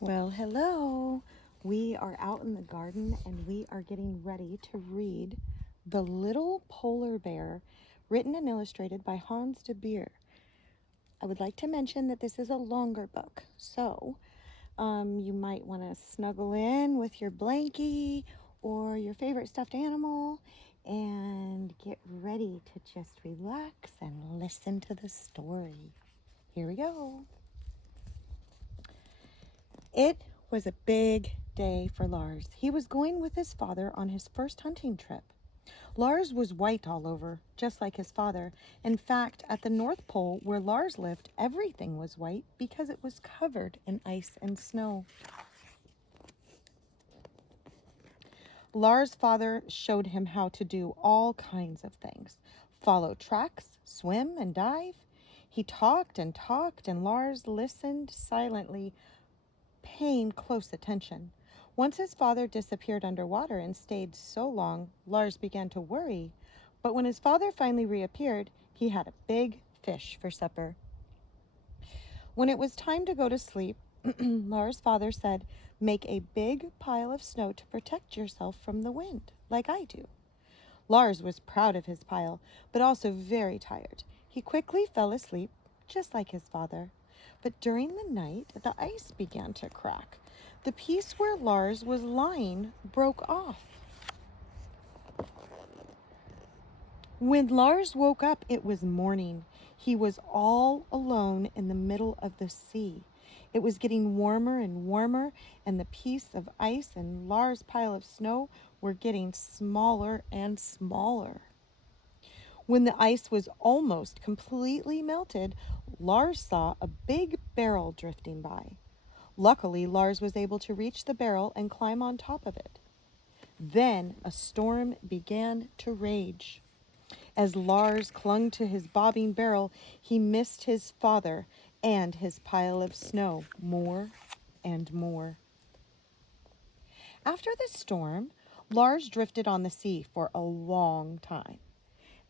Well, hello. We are out in the garden and we are getting ready to read The Little Polar Bear, written and illustrated by Hans de Beer. I would like to mention that this is a longer book, so you might want to snuggle in with your blankie or your favorite stuffed animal and get ready to just relax and listen to the story. Here we go. It was a big day for Lars. He was going with his father on his first hunting trip. Lars was white all over, just like his father. In fact, at the North Pole where Lars lived, everything was white because it was covered in ice and snow. Lars' father showed him how to do all kinds of things. Follow tracks, swim and dive. He talked, and Lars listened silently, paying close attention. Once his father disappeared underwater and stayed so long, Lars began to worry. But when his father finally reappeared, he had a big fish for supper. When it was time to go to sleep, Lars' father said, "Make a big pile of snow to protect yourself from the wind, like I do." Lars was proud of his pile, but also very tired. He quickly fell asleep, just like his father. But during the night, the ice began to crack. The piece where Lars was lying broke off. When Lars woke up, it was morning. He was all alone in the middle of the sea. It was getting warmer and warmer, and the piece of ice and Lars' pile of snow were getting smaller and smaller. When the ice was almost completely melted, Lars saw a big barrel drifting by. Luckily, Lars was able to reach the barrel and climb on top of it. Then a storm began to rage. As Lars clung to his bobbing barrel, he missed his father and his pile of snow more and more. After the storm, Lars drifted on the sea for a long time.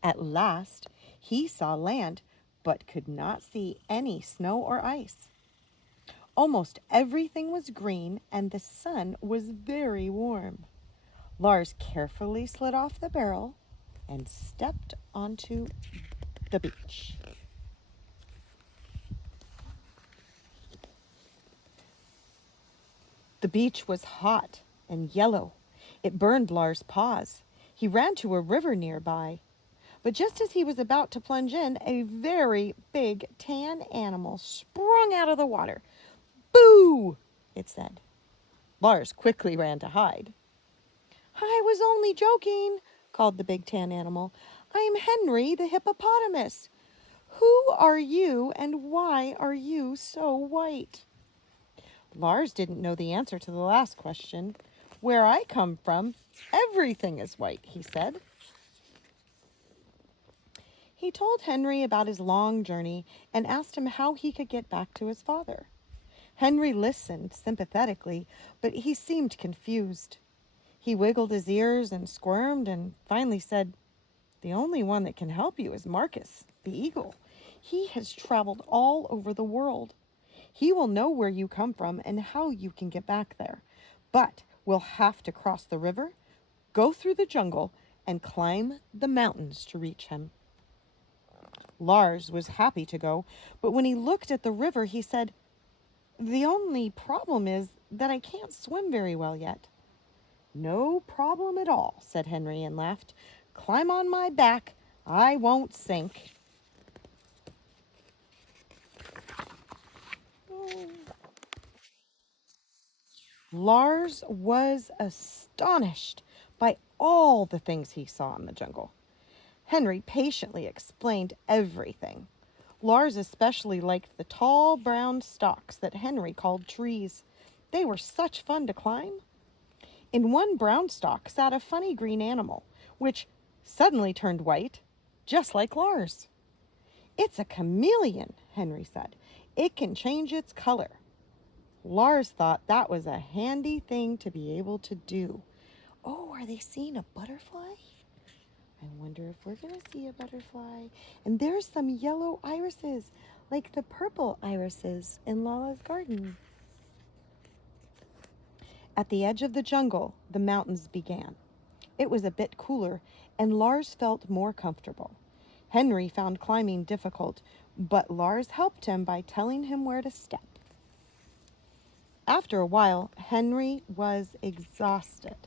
At last, he saw land, but could not see any snow or ice. Almost everything was green, and the sun was very warm. Lars carefully slid off the barrel and stepped onto the beach. The beach was hot and yellow. It burned Lars' paws. He ran to a river nearby. But just as he was about to plunge in, a very big tan animal sprung out of the water. "Boo!" it said. Lars quickly ran to hide. "I was only joking," called the big tan animal. "I'm Henry the hippopotamus. Who are you and why are you so white?" Lars didn't know the answer to the last question. "Where I come from, everything is white," he said. He told Henry about his long journey and asked him how he could get back to his father. Henry listened sympathetically, but he seemed confused. He wiggled his ears and squirmed and finally said, "The only one that can help you is Marcus, the eagle. He has traveled all over the world. He will know where you come from and how you can get back there. But we'll have to cross the river, go through the jungle, and climb the mountains to reach him." Lars was happy to go, but when he looked at the river, he said, "The only problem is that I can't swim very well yet." "No problem at all," said Henry and laughed. "Climb on my back. I won't sink." Lars was astonished by all the things he saw in the jungle. Henry patiently explained everything. Lars especially liked the tall brown stalks that Henry called trees. They were such fun to climb. In one brown stalk sat a funny green animal, which suddenly turned white, just like Lars. "It's a chameleon," Henry said. "It can change its color." Lars thought that was a handy thing to be able to do. Oh, are they seeing a butterfly? I wonder if we're going to see a butterfly. And there's some yellow irises, like the purple irises in Lala's garden. At the edge of the jungle, the mountains began. It was a bit cooler, and Lars felt more comfortable. Henry found climbing difficult, but Lars helped him by telling him where to step. After a while, Henry was exhausted.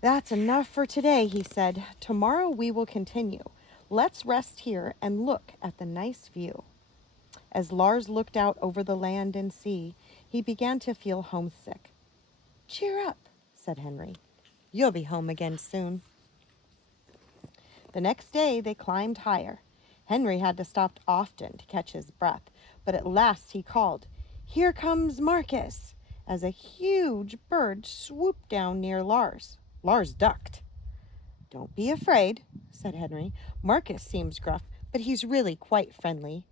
"That's enough for today," he said. "Tomorrow we will continue. Let's rest here and look at the nice view." As Lars looked out over the land and sea, he began to feel homesick. "Cheer up," said Henry. "You'll be home again soon." The next day they climbed higher. Henry had to stop often to catch his breath, but at last he called, "Here comes Marcus," as a huge bird swooped down near Lars. Lars ducked. "Don't be afraid," said Henry. "Marcus seems gruff, but he's really quite friendly."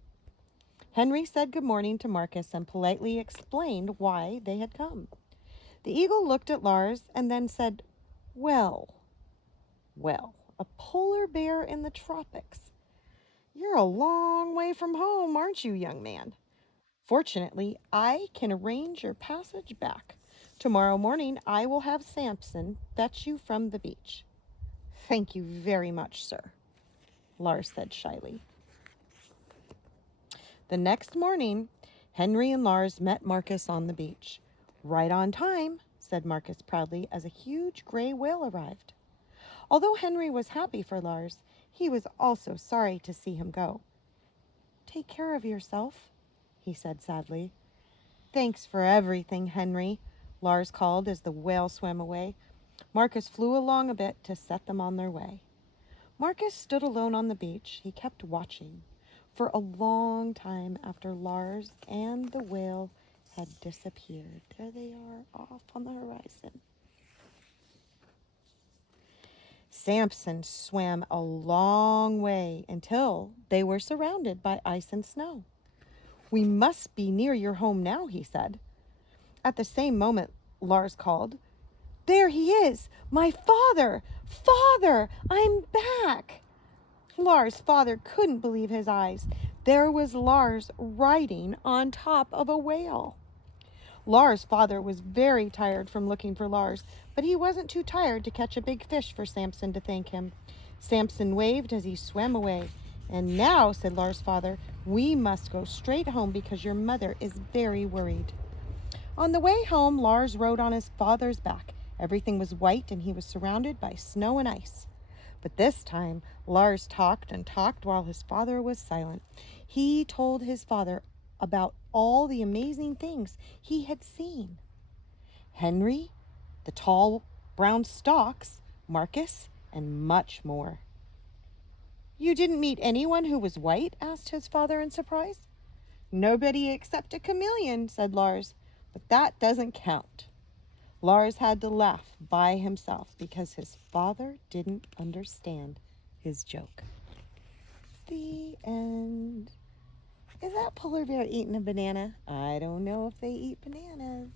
Henry said good morning to Marcus and politely explained why they had come. The eagle looked at Lars and then said, "Well, a polar bear in the tropics. You're a long way from home, aren't you, young man? Fortunately, I can arrange your passage back. Tomorrow morning I will have Samson fetch you from the beach." "Thank you very much, sir," Lars said shyly. The next morning, Henry and Lars met Marcus on the beach. "Right on time," said Marcus proudly as a huge gray whale arrived. Although Henry was happy for Lars, he was also sorry to see him go. "Take care of yourself," he said sadly. "Thanks for everything, Henry," Lars called as the whale swam away. Marcus flew along a bit to set them on their way. Marcus stood alone on the beach. He kept watching for a long time after Lars and the whale had disappeared. There they are, off on the horizon. Samson swam a long way until they were surrounded by ice and snow. "We must be near your home now," he said. At the same moment, Lars called, "There he is! My father! Father! I'm back!" Lars' father couldn't believe his eyes. There was Lars riding on top of a whale. Lars' father was very tired from looking for Lars, but he wasn't too tired to catch a big fish for Samson to thank him. Samson waved as he swam away. "And now," said Lars' father, "we must go straight home because your mother is very worried." On the way home, Lars rode on his father's back. Everything was white and he was surrounded by snow and ice. But this time, Lars talked and talked while his father was silent. He told his father about all the amazing things he had seen. Henry, the tall brown stalks, Marcus, and much more. "You didn't meet anyone who was white?" asked his father in surprise. "Nobody except a chameleon," said Lars, "but that doesn't count." Lars had to laugh by himself because his father didn't understand his joke. The end. Is that polar bear eating a banana? I don't know if they eat bananas.